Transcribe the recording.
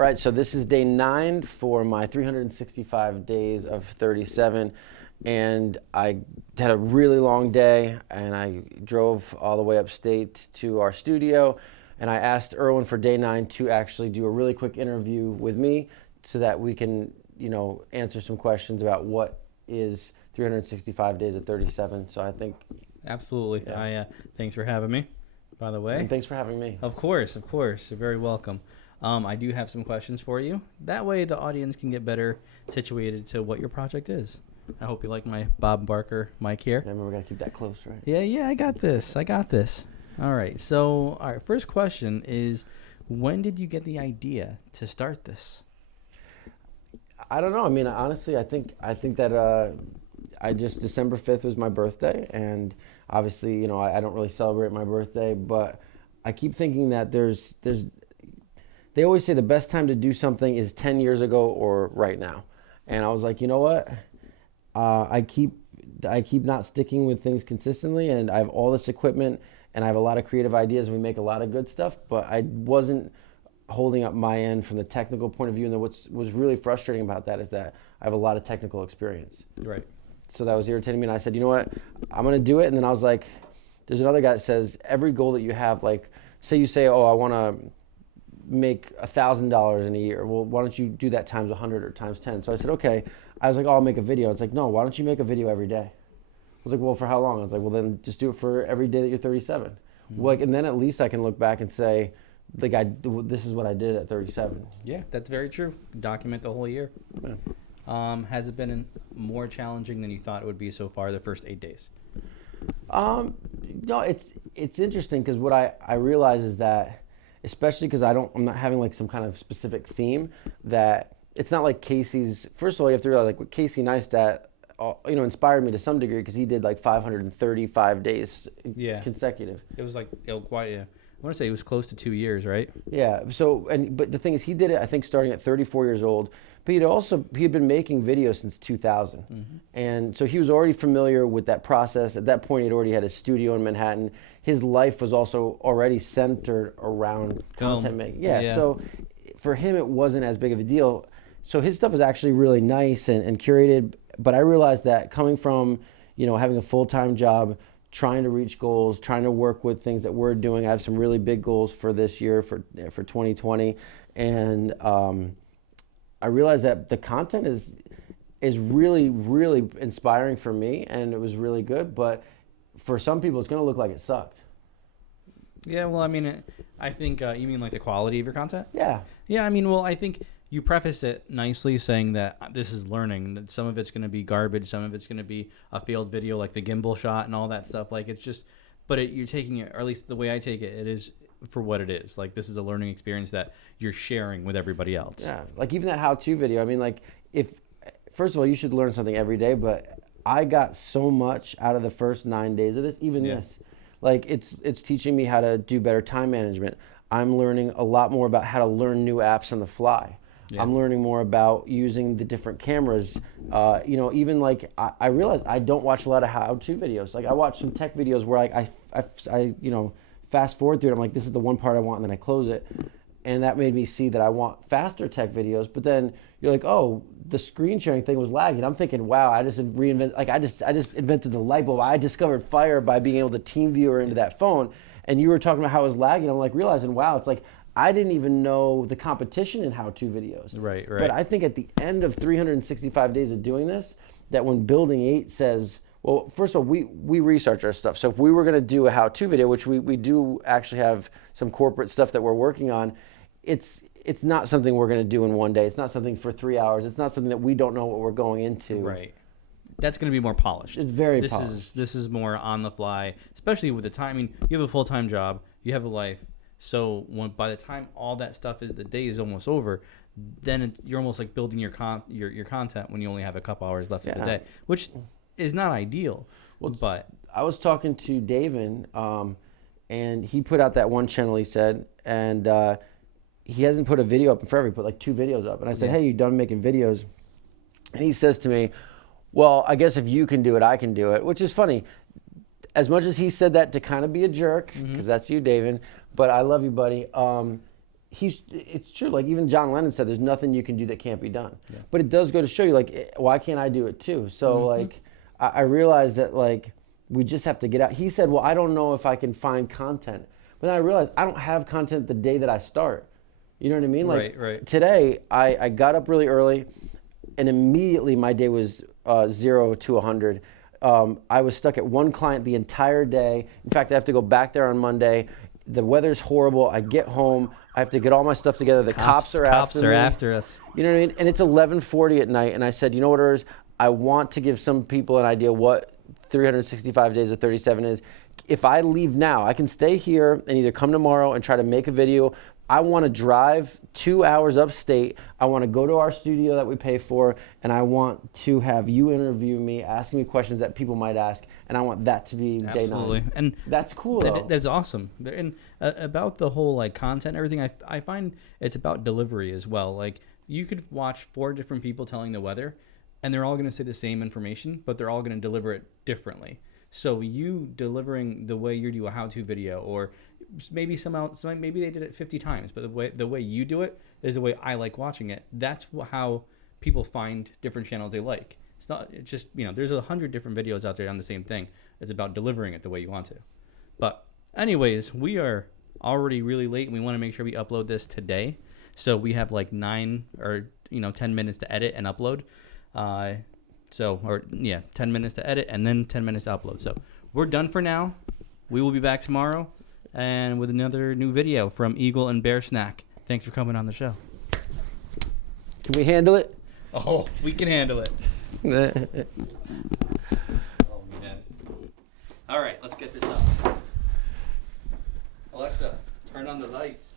All right, so this is day 9 for my 365 days of 37, and I had a really long day, and I drove all the way upstate to our studio, and I asked Erwin for day 9 to actually do a really quick interview with me so that we can, answer some questions about what is 365 days of 37. So I think... Absolutely. Yeah. Thanks for having me, by the way. And thanks for having me. Of course. You're very welcome. I do have some questions for you. That way the audience can get better situated to what your project is. I hope you like my Bob Barker mic here. Remember, we got to keep that close, right? Yeah, I got this. All right. So, first question is, when did you get the idea to start this? I don't know. I mean, honestly, I think that December 5th was my birthday, and obviously, I don't really celebrate my birthday, but I keep thinking that they always say the best time to do something is 10 years ago or right now. And I was like, you know what? I keep not sticking with things consistently, and I have all this equipment, and I have a lot of creative ideas, and we make a lot of good stuff, but I wasn't holding up my end from the technical point of view. And what was really frustrating about that is that I have a lot of technical experience. Right. So that was irritating me, and I said, you know what? I'm going to do it. And then I was like, there's another guy that says every goal that you have, like, say, oh, I want to make $1,000 in a year. Well, why don't you do that times 100 or times 10? So I said, okay. I was like, oh, I'll make a video. It's like, no, why don't you make a video every day? I was like, well, for how long? I was like, well, then just do it for every day that you're 37. Mm-hmm. Like, and then at least I can look back and say, like, this is what I did at 37. Yeah, that's very true. Document the whole year. Yeah. Has it been more challenging than you thought it would be so far the first 8 days? No, it's interesting because what I realize is that, especially because I'm not having like some kind of specific theme, that it's not like Casey's. First of all, you have to realize, like, what Casey Neistat, inspired me to some degree because he did like 535 days consecutive. It was quite. Yeah. I want to say it was close to 2 years, right? Yeah. So, but the thing is, he did it, I think, starting at 34 years old. But he had been making videos since 2000, mm-hmm. and so he was already familiar with that process. At that point, he'd already had a studio in Manhattan. His life was also already centered around content making. Yeah. So for him, it wasn't as big of a deal. So his stuff was actually really nice and curated. But I realized that coming from, having a full-time job, trying to reach goals, trying to work with things that we're doing. I have some really big goals for this year, for 2020, and I realized that the content is really, really inspiring for me, and it was really good. But for some people, it's going to look like it sucked. Yeah, well, I mean, I think you mean like the quality of your content? Yeah. Yeah, I mean, well, I think you preface it nicely saying that this is learning, that some of it's going to be garbage, some of it's going to be a failed video like the gimbal shot and all that stuff. Like, it's just, but you're taking it, or at least the way I take it, it is for what it is. Like, this is a learning experience that you're sharing with everybody else. Yeah, like even that how-to video, I mean, like, first of all, you should learn something every day, but I got so much out of the first 9 days of this, this. Like, it's teaching me how to do better time management. I'm learning a lot more about how to learn new apps on the fly. Yeah. I'm learning more about using the different cameras. Even like I realized I don't watch a lot of how-to videos. Like, I watch some tech videos where I fast forward through it. I'm like, this is the one part I want, and then I close it. And that made me see that I want faster tech videos. But then you're like, oh, the screen sharing thing was lagging. I'm thinking, wow, I just invented the light bulb. I discovered fire by being able to team viewer into that phone. And you were talking about how it was lagging. I'm like realizing, wow, it's like I didn't even know the competition in how-to videos. Right. But I think at the end of 365 days of doing this, that when Building 8 says, well, first of all, we research our stuff. So if we were going to do a how-to video, which we do actually have some corporate stuff that we're working on, it's not something we're going to do in one day. It's not something for 3 hours. It's not something that we don't know what we're going into. Right. That's going to be more polished. It's very polished. This is more on the fly, especially with the time. I mean, you have a full-time job. You have a life. So by the time all that stuff the day is almost over, then you're almost like building your content when you only have a couple hours left of the day, which is not ideal. Well, but I was talking to David, and he put out that one channel, he said, and he hasn't put a video up in forever. He put like 2 videos up. And I said, hey, you done making videos? And he says to me, well, I guess if you can do it, I can do it, which is funny. As much as he said that to kind of be a jerk, because that's you, David, but I love you, buddy. it's true. Like even John Lennon said, there's nothing you can do that can't be done. But it does go to show you, like, why can't I do it too? So like, I realized that like we just have to get out. He said, well, I don't know if I can find content, but then I realized I don't have content the day that I start. You know what I mean? Like Right. today, I got up really early, and immediately my day was 0 to 100. I was stuck at one client the entire day. In fact, I have to go back there on Monday. The weather's horrible. I get home. I have to get all my stuff together. The cops are after me. after us. You know what I mean? And it's 11:40 at night, and I said, you know what it is? I want to give some people an idea what 365 days of 37 is. If I leave now, I can stay here and either come tomorrow and try to make a video. I want to drive 2 hours upstate. I want to go to our studio that we pay for, and I want to have you interview me, asking me questions that people might ask, and I want that to be day 9. And that's cool, though. That's awesome. And about the whole like content and everything, I find it's about delivery as well. Like you could watch 4 different people telling the weather, and they're all going to say the same information, but they're all going to deliver it differently. So you delivering the way you do a how-to video, or maybe maybe they did it 50 times, but the way you do it is the way I like watching it. That's how people find different channels they like. It's just, there's 100 different videos out there on the same thing. It's about delivering it the way you want to. But anyways, we are already really late, and we want to make sure we upload this today. So we have like 9 or 10 minutes to edit and upload. 10 minutes to edit and then 10 minutes to upload. So we're done for now. We will be back tomorrow and with another new video from Eagle and Bear Snack. Thanks for coming on the show. Can we handle it? Oh, we can handle it. Oh, man. All right, let's get this up. Alexa, turn on the lights.